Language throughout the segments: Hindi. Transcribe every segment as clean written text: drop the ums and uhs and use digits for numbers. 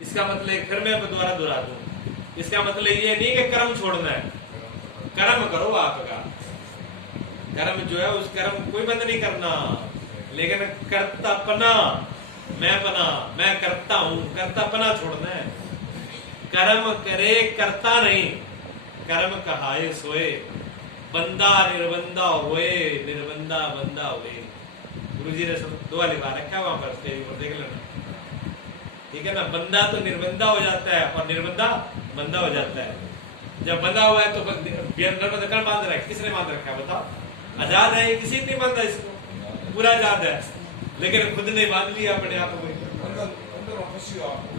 इसका मतलब फिर मैं दोबारा दोहरा दूं, इसका मतलब ये नहीं कि कर्म छोड़ना है, कर्म करो आपका, कर्म जो है उस कर्म कोई बंद नहीं करना, लेकिन कर्तापना, मैं करता हूं, कर्तापना छोड़ना है। कर्म करे करता नहीं, कर्म कहाए सोए, बंदा निर्बंदा होए, निर्बंदा बंदा होए। गुरु जी ने दो वाली बार रखा वहां पर, देख लेना, ठीक है ना। बंदा तो निर्बंदा हो जाता है और निर्बंदा बंदा हो जाता है। जब बंदा हुआ है तो निर्बंध कौन बांध रहा है, किसने बांध रखा है बताओ? आजाद है, किसी ने बांधा इसको, पूरा आजाद है, लेकिन खुद ने बांध लिया अपने आप को,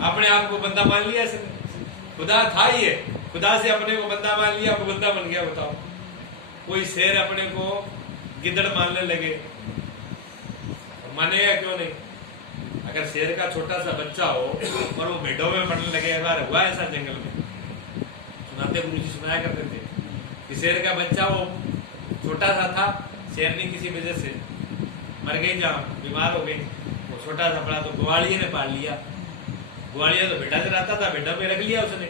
अपने आप को बंदा मान लिया इसने। खुदा था ये, खुदा से अपने को बंदा मान लिया, अब बंदा बन गया। बताओ, कोई शेर अपने को गिद्दड़ मानने लगे, मानेगा क्यों नहीं? अगर शेर का छोटा सा बच्चा हो और वो भेड़ों में पड़ने लगे, बार हुआ ऐसा जंगल में, सुनाते गुरु जी सुनाया करते थे कि शेर का बच्चा वो छोटा सा था, शेरनी किसी वजह से मर गई, जहाँ बीमार हो गई, वो छोटा सा पड़ा, तो ग्वालिये ने पाल लिया। ग्वालिया तो भेड़ा चराता था, भेड़ों में रख लिया उसने,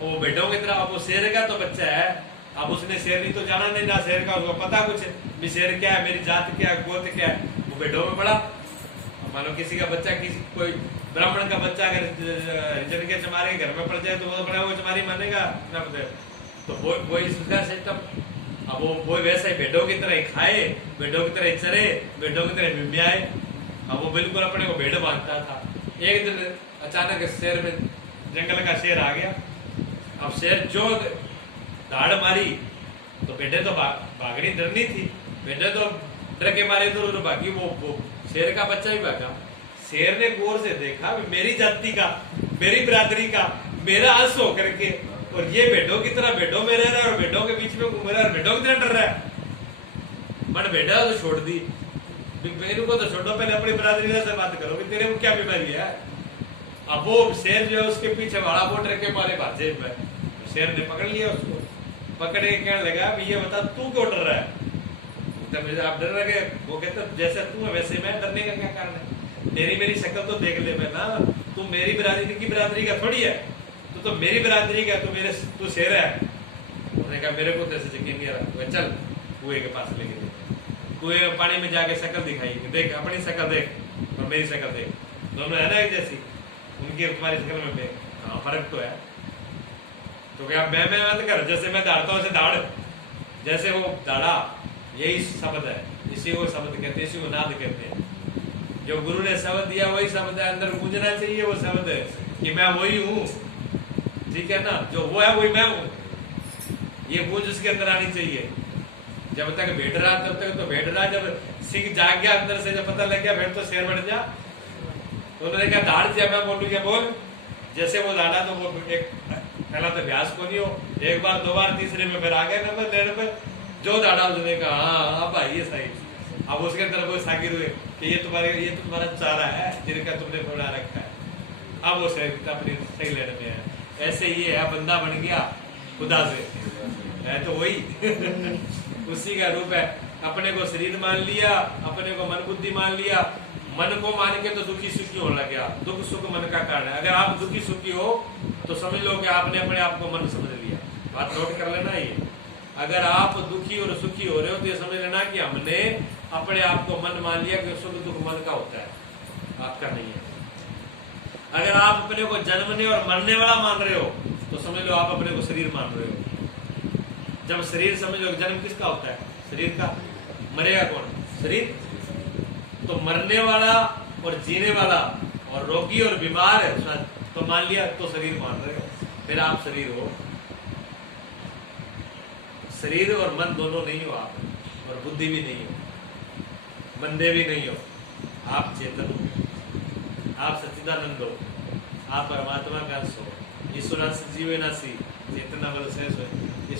वो भेड़ों की तरह। अब वो शेर का तो बच्चा है, अब उसने शेरनी तो जाना नहीं, ना शेर का उसको पता कुछ भी, शेर क्या है, मेरी जात क्या है, गोत्र क्या है, वो भेड़ों में पड़ा। मानो किसी का बच्चा, किसी कोई ब्राह्मण का बच्चा अगर रिजल्ट के चमारे के घर में पड़ जाए तो वो बड़ा वो चमारी मानेगा ना, तो वो इसका सिस्टम। अब वो वैसे ही भेड़ों की तरह खाए, भेड़ों की तरह चरे, भेड़ों की तरह मिम्याए। अब वो बिल्कुल अपने को भेड़ बांधता था। एक दिन अचानक शेर में, जंगल का शेर आ गया। अब शेर जो दाड़ मारी तो भेड़े तो भागनी डरनी थी, भेड़े तो डर के मारे तो भागी, वो शेर का बच्चा भी भागा। शेर ने गौर से देखा, मेरी जाति का, मेरी बिरादरी का, मेरा अंश होकर के, और ये भेड़ों की तरह भेड़ों में रह रहा है और भेड़ों के बीच में घूम रहा है और भेड़ों की तरह डर रहा है। मन भेड़ा तो छोड़ दी, मेरे को तो छोड़ो, पहले अपनी बिरादरी से बात करो कि तेरे को क्या बीमारी है। अब वो शेर जो है उसके पीछे वाला बोट रख के मारे भाजे में, शेर ने पकड़ लिया उसको, पकड़ के कहने लगा ये बता तू क्यों डर रहा है? तब आप डर रहे, वो कहते जैसे तू है वैसे मैं, डरने का क्या कारण है? तेरी मेरी शक्ल तो देख ले मैं ना, तू मेरी बिरादरी की बिरादरी का थोड़ी है, तो मेरी बिरादरी का, तू शेर है। उसने कहा मेरे को तेरे से यकीन नहीं आ रहा, चल कुएं के पास लेके गए, कुएं में पानी में जाके शक्ल दिखाई, देख अपनी शक्ल देख और मेरी शक्ल देख, दोनों है ना एक जैसी, उनकी तुम्हारी शक्ल में हाँ फर्क तो है। तो क्या मैं मत कर, जैसे मैं दाड़ता हूँ दाड़, जैसे वो दाड़ा, यही शब्द है, इसी को शब्द कहते हैं, इसी को नाद कहते हैं। जो गुरु ने शब्द दिया वही शब्द है, अंदर गूंजना चाहिए वो शब्द है कि मैं वही हूँ, ठीक है ना, जो वो है वही मैं हूँ, ये गूंज उसके अंदर आनी चाहिए। जब तक भेड़ रहा तब तक तो भेड़ रहा, जब सिंह जाग गया अंदर से, जब पता लग गया भेड़ तो शेर बढ़ जा। तो उन्होंने कहा दाड़ से मैं बोलूँ क्या बोल, जैसे वो दाड़ा, तो वो एक पहला तो अभ्यास को नहीं हो, एक बार दो बार तीसरे में फिर आ गए नंबर लेने पर, जो दाड़ा उसने कहा हाँ भाई ये सही। अब उसके अंदर वो सागिर हुए कि ये तुम्हारा चारा है जिनका तुमने बना रखा है, अब वो अपनी सही लेने में है। ऐसे ये है, बंदा बन गया खुदा से, है तो वही उसी का रूप है। अपने को शरीर मान लिया, अपने को मन बुद्धि मान लिया, मन को मान के तो दुखी सुखी होने लग गया। दुख सुख मन का कारण है। अगर आप दुखी सुखी हो तो समझ लो कि आपने अपने आप को मन समझ लिया। बात नोट कर लेना ये, अगर आप दुखी और सुखी हो रहे हो तो ये समझ लेना कि हमने अपने आप को मन मान लिया कि सुख दुख मन का होता है, आपका नहीं है। अगर आप अपने को जन्मने और मरने वाला मान रहे हो तो समझ लो आप अपने को शरीर मान रहे हो। जब शरीर समझ लो, जन्म किसका होता है? शरीर का। मरेगा कौन? शरीर। तो मरने वाला और जीने वाला और रोगी और बीमार है तो मान लिया, तो शरीर मान रहे हो, फिर आप शरीर हो। शरीर और मन दोनों नहीं हो आप, और बुद्धि भी नहीं हो, बंदे भी नहीं हो, आप चेतन हो, आप सच्चिदानंद हो, आप परमात्मा का अंश हो। ईश्वरांश जीवेनासी चेतना बल शेष है, ये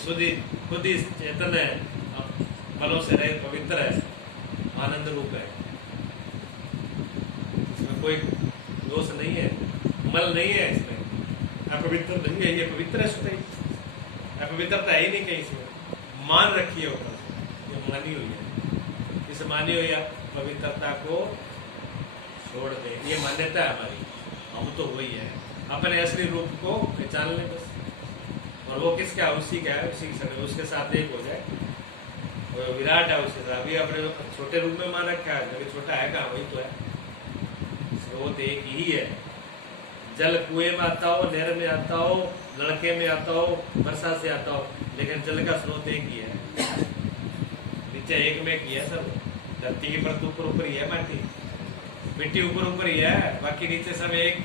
खुद ही चेतन है, बलों से रहित पवित्र है, आनंद रूप है, इसमें कोई दोष नहीं है, मल नहीं है, इसमें अपवित्र नहीं है, ये पवित्र है। स्वतः अपवित्रता है ही नहीं कहीं इसमें, मान रखी है ऊपर, ये मानी हुई है। इस मानी हुई पवित्रता को छोड़ दे, ये मान्यता है हमारी, हम तो वही है। अपने असली रूप को पहचान ले बस। और वो किसका है? उसी का है, उसी के समय उसके साथ एक हो जाए। वो विराट है, उसके साथ अभी अपने छोटे रूप में मान रखा है, लेकिन छोटा है कहाँ, वही तो है। स्रोत एक ही है। जल कुएं में आता हो, नहर में आता हो, लड़के में आता हो, वर्षा से आता हो, लेकिन जल का स्रोत एक ही है। नीचे एक में किया सब, धरती की परत ऊपर ऊपर ही है, मिट्टी ऊपर ऊपर ही है, बाकी नीचे सब एक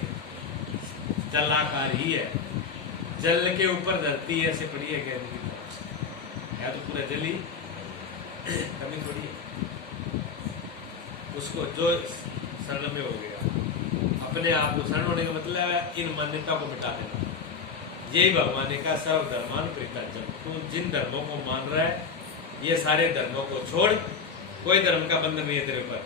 जलाकार ही है। जल के ऊपर धरती ऐसे पड़ी है, कहने की है तो पूरा जल ही, कभी थोड़ी है। उसको जो शरण में हो गया, अपने आप को शरण होने का मतलब है इन मान्यता को मिटा देना। यही भगवान ने कहा सर्व धर्मान परित्याज्यम, तू जिन धर्मों को मान रहा है ये सारे धर्मों को छोड़। कोई धर्म का बंधन नहीं है तेरे ऊपर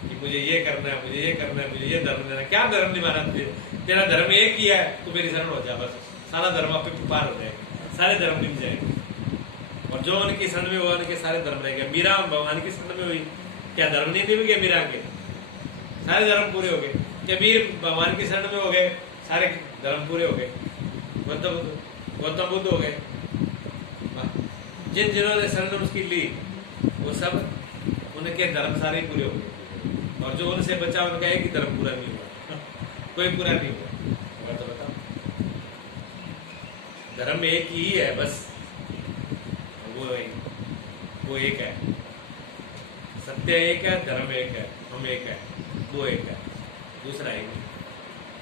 कि मुझे ये करना है, मुझे ये करना है, मुझे ये धर्म देना। क्या धर्म निभाना तुझे? तेरा धर्म एक ही है, तू मेरी शरण हो जा बस, सारा धर्म आप पे पार हो जाएगा, सारे धर्म मिल जाएंगे। और जो उनकी शरण में हुआ उनके सारे धर्म रह गए। मीरा भगवान की शरण में हुई, क्या धर्म नहीं निभ गए मीरा के? सारे धर्म पूरे हो गए। कबीर भगवान की शरण में हो गए, सारे धर्म पूरे हो गए। गौतम बुद्ध हो गए। जिन जिन्होंने शरण उसकी ली वो सब, उनके धर्म सारे पूरे हो गए। और जो उनसे बचा उनका एक ही धर्म पूरा नहीं हुआ, कोई पूरा नहीं हुआ। तो बताओ, धर्म एक ही है बस, वो एक है। सत्य एक है, धर्म एक है, हम एक है, वो एक है, दूसरा एक है।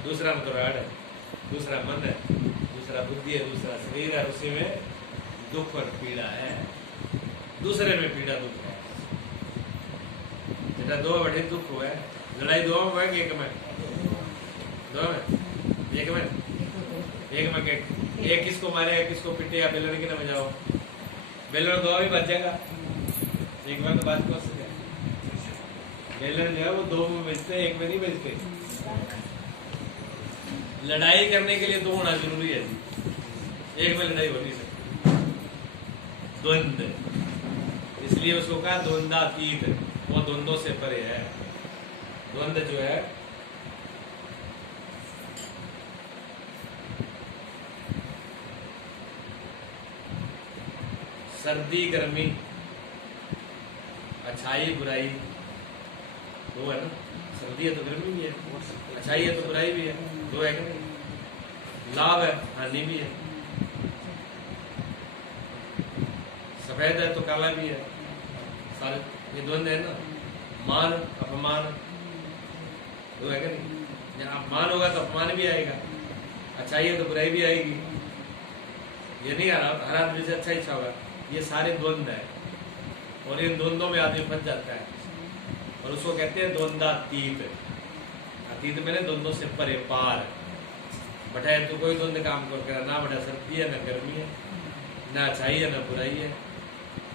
दूसरा अंतराड़ है, दूसरा मन है, दूसरा बुद्धि है, दूसरा शरीर है। उसी में दुख और पीड़ा है, दूसरे में पीड़ा दुख है। जेटा दो बड़े दुख हुआ है, लड़ाई दो में हुआ कि एक में? दो में, एक में एक किसको मारेगा, किसको पिटेगा, बेलर की ना बजाओ, बेलर दो भी बच जाएगा। एक बार तो बात कर सके, बेलर जो है वो दो में बजते हैं, एक में नहीं बजते। लड़ाई करने के लिए दो होना जरूरी है जी, एक में लड़ाई हो नहीं सकती। द्वंद, इसलिए उसको कहा द्वंद्वातीत, वो द्वंद्वों से परे है। द्वंद जो है सर्दी गर्मी, अच्छाई बुराई, दो है ना। सर्दी है तो गर्मी भी है, अच्छाई है तो बुराई भी है, दो है कि नहीं? लाभ है, हानि भी है, सफेद है तो काला भी है, सारे ये द्वंद है ना। मान अपमान, दो है कि नहीं? जहाँ अपमान होगा तो अपमान भी आएगा, अच्छाई है तो बुराई भी आएगी। ये नहीं हर आदमी से अच्छा इच्छा होगा, ये सारे द्वंद है। और इन द्वंद्वों में आदमी फंस जाता है, और उसको कहते हैं द्वंद्वातीत। अतीत मैंने द्वंद्वों से परे, पार। बटाए तो कोई द्वंद्व काम कर, ना बटा सर्दी है, ना गर्मी है, ना अच्छाई है, ना बुराई है,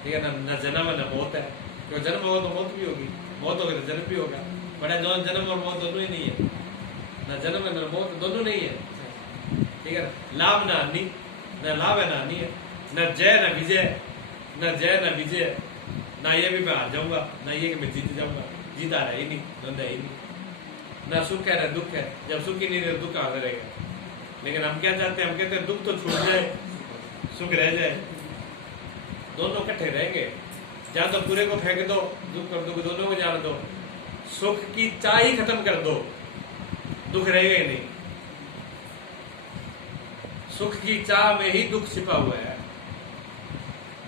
ठीक है ना? न जन्म है, न मौत है। क्यों? जन्म होगा तो मौत भी होगी, मौत होगी तो जन्म भी होगा। बड़ा जन्म और मौत दोनों ही नहीं है, न जन्म है न मौत, दोनों नहीं है, ठीक है ना? लाभ ना हानि, न लाभ है ना हानि है, न जय न विजय, न जय न विजय, ना ये भी मैं हार जाऊंगा, ना ये कि मैं जीत जाऊंगा। जीत आ रहा ही नहीं, द्वंद है ही नहीं। ना सुख है ना दुख है, जब सुख ही नहीं रहे दुख आता रहेगा। लेकिन हम क्या चाहते हैं? हम कहते हैं दुख तो छूट जाए, सुख रह जाए, दोनों इकट्ठे रहेंगे। या तो पूरे को फेंक दो, दुख कर दो, दोनों को जान दो, सुख की चाह ही खत्म कर दो, दुख रहेगा ही नहीं। सुख की चाह में ही दुख छिपा हुआ है।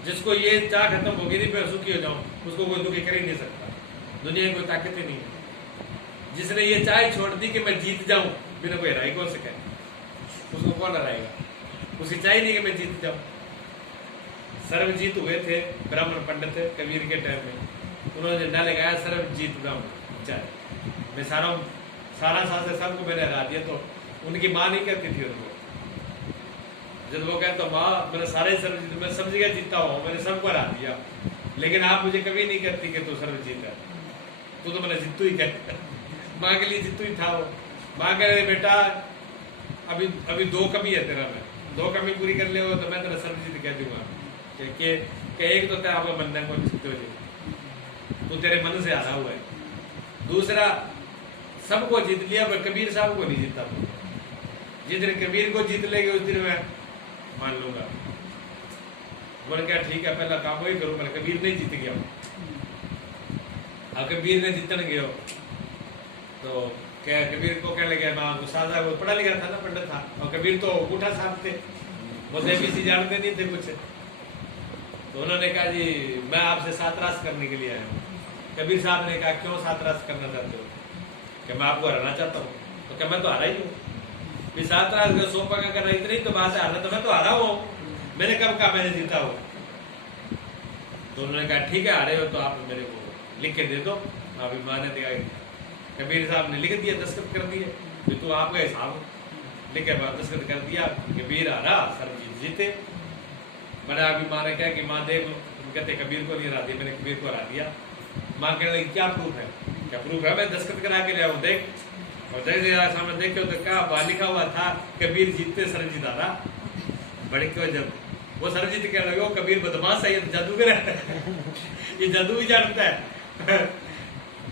जिसको ये चाह खत्म होगी नहीं, फिर सुखी हो जाऊं, उसको कोई दुखी कर ही नहीं सकता। दुनिया में कोई ताकत ही नहीं है। जिसने ये चाह छोड़ दी कि मैं जीत जाऊं, बिना कोई हराई कौन सके, उसको कौन हराएगा? उसकी चाह ही नहीं कि मैं जीत जाऊं। सर्वजीत हुए थे ब्राह्मण पंडित कबीर के टाइम में, उन्होंने झंडा लगाया सर्वजीत ब्राह्मण, चाहे मैं सारा शास्त्र सबको मैंने हरा दिया। तो उनकी माँ नहीं कहती थी उनको, जब वो कहते माँ मैंने सारे सर्वजीत, मैं सब जगह जीता हूँ, मैंने सबको हरा दिया, लेकिन आप मुझे कभी नहीं कहती कि तू सर्वजीत है, तू तो मैंने जित्तू ही कहता। माँ के लिए जित्तू ही था वो। माँ कह रहे बेटा अभी दो कमी है तेरा, मैं दो कमी पूरी कर ले तो मैं तेरा सर्वजीत कह दूंगा। कि एक तो तेरा आपका बनना को तू तेरे मन से हारा हुआ है, दूसरा सबको जीत लिया पर कबीर साहब को नहीं जीता। जिस दिन कबीर को जीत लेंगे उस दिन मैं मान लूंगा। बोले क्या ठीक है, पहला काम वही करूं। मैंने कबीर नहीं जीत गया, अब कबीर ने जीतन गयो तो क्या कबीर को कहने लगे, माँ सादा वो पढ़ा लिखा था ना, पंडित था, और कबीर तो अंगूठा साफ थे, वो एबीसी जानते नहीं थे कुछ। तो उन्होंने कहा जी मैं आपसे सातरास करने के लिए आया हूँ। कबीर साहब ने कहा क्यों सातरास करना चाहते हो? कि मैं आपको हराना चाहता हूँ। तो क्या मैं तो हारा ही हूँ, सातरास सोपा का करना इतनी तो बात है, हारना तो मैं तो हारा हूँ, मैंने कब कहा मैंने जीता हूँ। तो उन्होंने कहा ठीक है हारे हो तो आप मेरे को लिख के दे दो, अभी माने दिया। कबीर साहब ने लिख दिया, दस्तखत कर दिए, तो आपका हिसाब लिख के दस्तखत कर दिया। कबीर हारा, सर जीते। मैंने अभी माँ ने कहा कि माँ देख, कहते कबीर को नहीं हरा दिया, मैंने कबीर को हरा दिया। माँ कहने लगी क्या प्रूफ है? क्या प्रूफ है? मैं दस्तखत करा के ले आऊँ, देख। और जैसे सामने देखे तो क्या वहां लिखा हुआ था, कबीर जीतते सरजीत हारा। बड़ी क्यों जब वो सरजीत कहने लगे, वो कबीर बदमाश है, ये जादूगर है, ये जादू भी जानता है।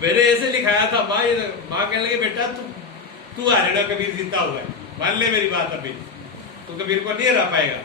मैंने ऐसे लिखाया था। माँ कहने लगे बेटा तू हारेगा, कबीर जीता हुआ है, मान ले मेरी बात, अभी तू कबीर को नहीं हरा पाएगा।